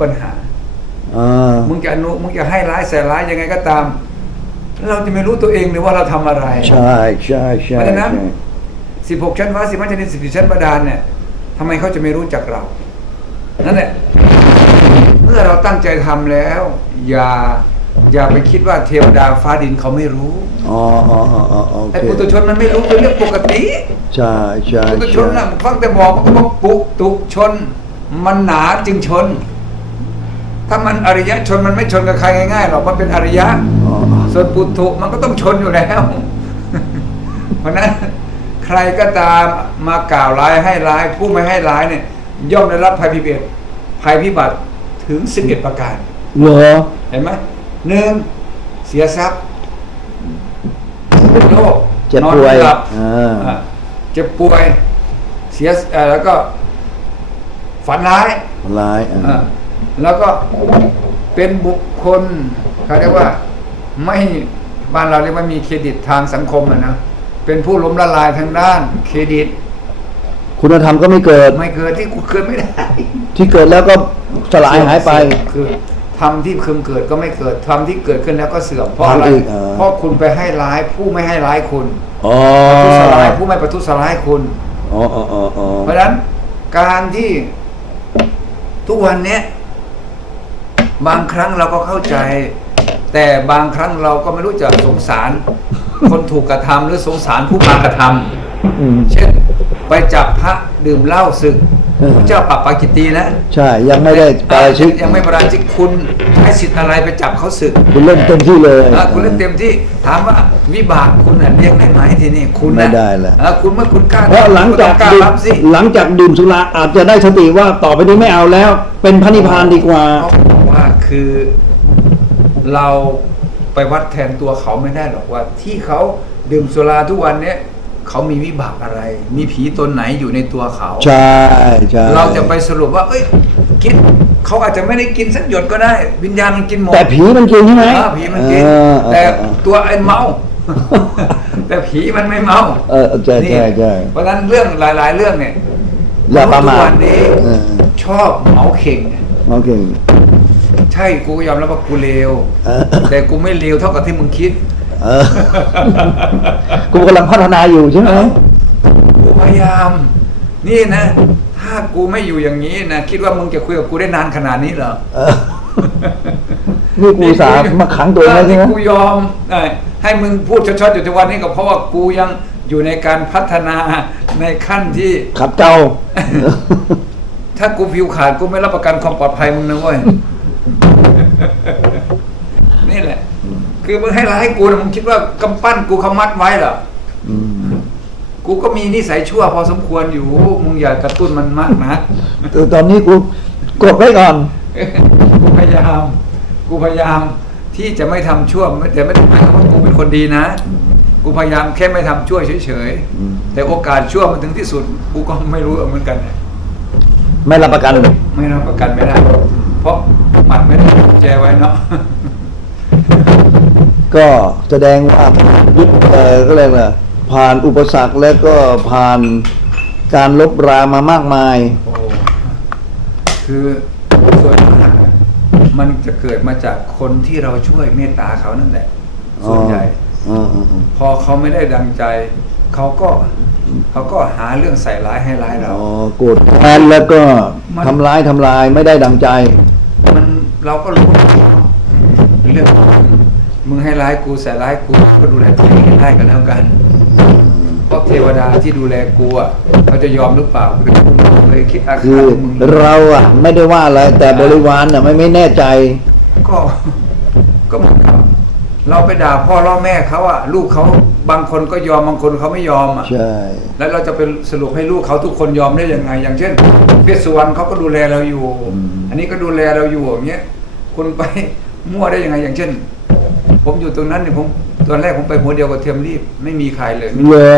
ปัญหาอ่ามึงจะอนุมึงจะให้ร้ายใส่ร้ายยังไงก็ตาม เราจะไม่รู้ตัวเองเลยว่าเราทำอะไร ใช่ใช่ใช่เพราะฉะนั้นใช่สิบหกชั้นฟ้าสิบห้าชั้นดินสิบสี่ชั้นบาดาลเนี่ยทำไมเขาจะไม่รู้จักเรา นั่นแหละ เมื่อเราตั้งใจทำแล้ว อย่าอย่าไปคิดว่าเทวดาฟ้าดินเขาไม่รู้ อ๋ออ๋ออ๋ออ๋อโอไอ้เคปุถุชนมันไม่รู้เป็นเรื่องปกติ ใช่ใช่ปุถุชใช่นน่ะฟังแต่บอกมันก็บอกปุตุชน มันหนาจึงชน ถ้ามันอริยชนมันไม่ชนกับใครง่ายๆหรอกมันเป็นอริยะอ๋อส่วนปุถุมันก็ต้องชนอยู่แล้ว เพราะฉะนั้นใครก็ตามมากล่าวร้ายให้ร้าย ผู้ไม่ให้ร้ายเนี่ย ย่อมได้รับภัยพิบัติภัยพิบัติถึงสิบเอ็ดประการเหรอเห็นไหมหนึ่งเสียทรัพย์โรคเจ็บนอนป่วยไม่หลับอ่าอะเจ็บป่วย เสียเอ่อแล้วก็ ฝันร้ายร้ายอ่าอะ แล้วก็เป็นบุคคลเขาเรียกว่าไม่บ้านเราเรียกว่ามีเครดิตทางสังคมอะนะเป็นผู้ล้มละลายทางด้าน เครดิต คุณธรรมก็ไม่เกิด ไม่เกิดที่กูเกิดไม่ได้ที่เกิดแล้วก็สลายหายไป คือทำที่คืมเกิดก็ไม่เกิดทำที่เกิดขึ้นแล้วก็เสื่อมเพราะอะไรทำอีกอ่าเพราะคุณไปให้ร้ายผู้ไม่ให้ร้ายคุณอ๋อประทุษร้ายผู้ไม่ประทุษร้ายคุณ อ๋ออ๋ออ๋ออ๋อเพราะฉะนั้นการที่ทุกวันเนี้ย บางครั้งเราก็เข้าใจ แต่บางครั้งเราก็ไม่รู้จะสงสาร คนถูกกระทำหรือสงสารผู้มากระทำอืมเช่นไปจับพระดื่มเหล้าศึกเออพระเจ้าปรับปากิตีนะใช่ ยังไม่ได้ปาราชิกยังไม่ปาราชิกคุณใช้สิทธิ์อะไรไปจับเขาศึก คุณเล่นเต็มที่เลยอะคุณเล่นเต็มที่ถามว่าวิบากคุณน่ะเลี้ยงได้ไหมทีนี้คุณน่ะไม่ได้แล้วอะคุณเมื่อคุณกล้าเพราะหลังจากคุณต้องกล้าดื่มรับสิหลังจากดื่มสุราอาจจะได้สติว่าต่อไปนี้ไม่เอาแล้ว เป็นพระนิพพานดีกว่าเพราะว่า คือเราไปวัดแทนตัวเขาไม่ได้หรอกว่า ที่เขาดื่มสุราทุกวันเนี้ยเขามีวิบากอะไร มีผีตนไหนอยู่ในตัวเขา ใช่ใช่เราจะไปสรุปว่า เอ้ย กินเขาอาจจะไม่ได้กินสักหยดก็ได้ วิญญาณมันกินหมดแต่ผีมันกินใช่ไหมอ่าผีมันกินเออแต่เออเออตัวไอ้เมา แต่ผีมันไม่เมา เออใช่ใช่ใช่เพราะฉะนั้นเรื่องหลาย ๆ เรื่องเนี่ยอย่าประมาททุกวันนี้เออชอบเหมาเข่งโอเคใช่กูก็ยอมรับว่ากูเลวเออ แต่กูไม่เลวเท่ากับที่มึงคิด เออ กูกำลังพัฒนาอยู่ใช่ไหม กูพยายาม นี่นะ ถ้ากูไม่อยู่อย่างนี้นะคิดว่ามึงจะคุยกับกูได้นานขนาดนี้เหรอเออ นี่กูสาห์มาขังตัวเองแล้วใช่ไหม ที่กูยอมเอ่อให้มึงพูดช็อตๆอยู่ทุกวันนี้ก็เพราะว่ากูยังอยู่ในการพัฒนาในขั้นที่ ขัดเกลาถ้ากูฟิวขาดกูไม่รับประกันความปลอดภัยมึงนะเว้ย นี่แหละ คือมึงให้ร้ายกูนะมึงคิดว่ากำปั้นกูเขามัดไว้เหรออืมกูก็มีนิสัยชั่วพอสมควรอยู่ มึงอย่ากระตุ้นมันมากนะแต่ตอนนี้กูกดไว้ก่อน กูพยายาม กูพยายามที่จะไม่ทำชั่วไม่แต่ไม่ได้หมายความว่ากูเป็นคนดีนะ กูพยายามแค่ไม่ทำชั่วเฉยอืมๆแต่โอกาสชั่วมันถึงที่สุด กูก็ไม่รู้เหมือนกัน ไม่รับประกัน ไม่รับประกันไม่ได้ เพราะมัดไม่ได้แจไว้เนาะ ก็แสดงว่ายุทธเออก็เรียกว่าผ่านอุปสรรคและก็ผ่านการลบรามามากมาย โอ้คือส่วนมากเนี่ยมันจะเกิดมาจากคนที่เราช่วยเมตตาเขานั่นแหละ ส่วนใหญ่ อ๋ออ๋ออ๋อ พอเขาไม่ได้ดังใจ เขาก็เขาก็หาเรื่องใส่ร้ายให้ร้ายเรา อ๋อโกรธแค้นแล้วก็มัน ทำร้ายทำลายไม่ได้ดังใจ มันเราก็รู้เรื่อง มึงให้ร้ายกูใส่ร้ายกูก็ดูแลตัวเองให้ได้กันแล้วกันเพราะเทวดาที่ดูแลกูอะเขาจะยอมหรือเปล่าคือกูไม่เคยคิดอาคืฆาอตมึงเราอะ ไม่ได้ว่าอะไรแต่บริวารน่ะไม่ไม่แน่ใจ ก็ก็เหมือนกับเราไปด่าพ่อล่อแม่เขาอะ ลูกเขาบางคนก็ยอมบางคนเขาไม่ยอมอะใช่แล้วเราจะไปสรุปให้ลูกเขาทุกคนยอมได้ยังไง อย่างเช่น เพชรสุวรรณเขาก็ดูแลเราอยู่ อันนี้ก็ดูแลเราอยู่อย่างเงี้ยคุณไปมั่วได้ยังไงอย่างเช่น ผมอยู่ตรงนั้นเนี่ยผมตอนแรกผมไปหัวเดียวกับเทียมรีบ ไม่มีใครเลยเลย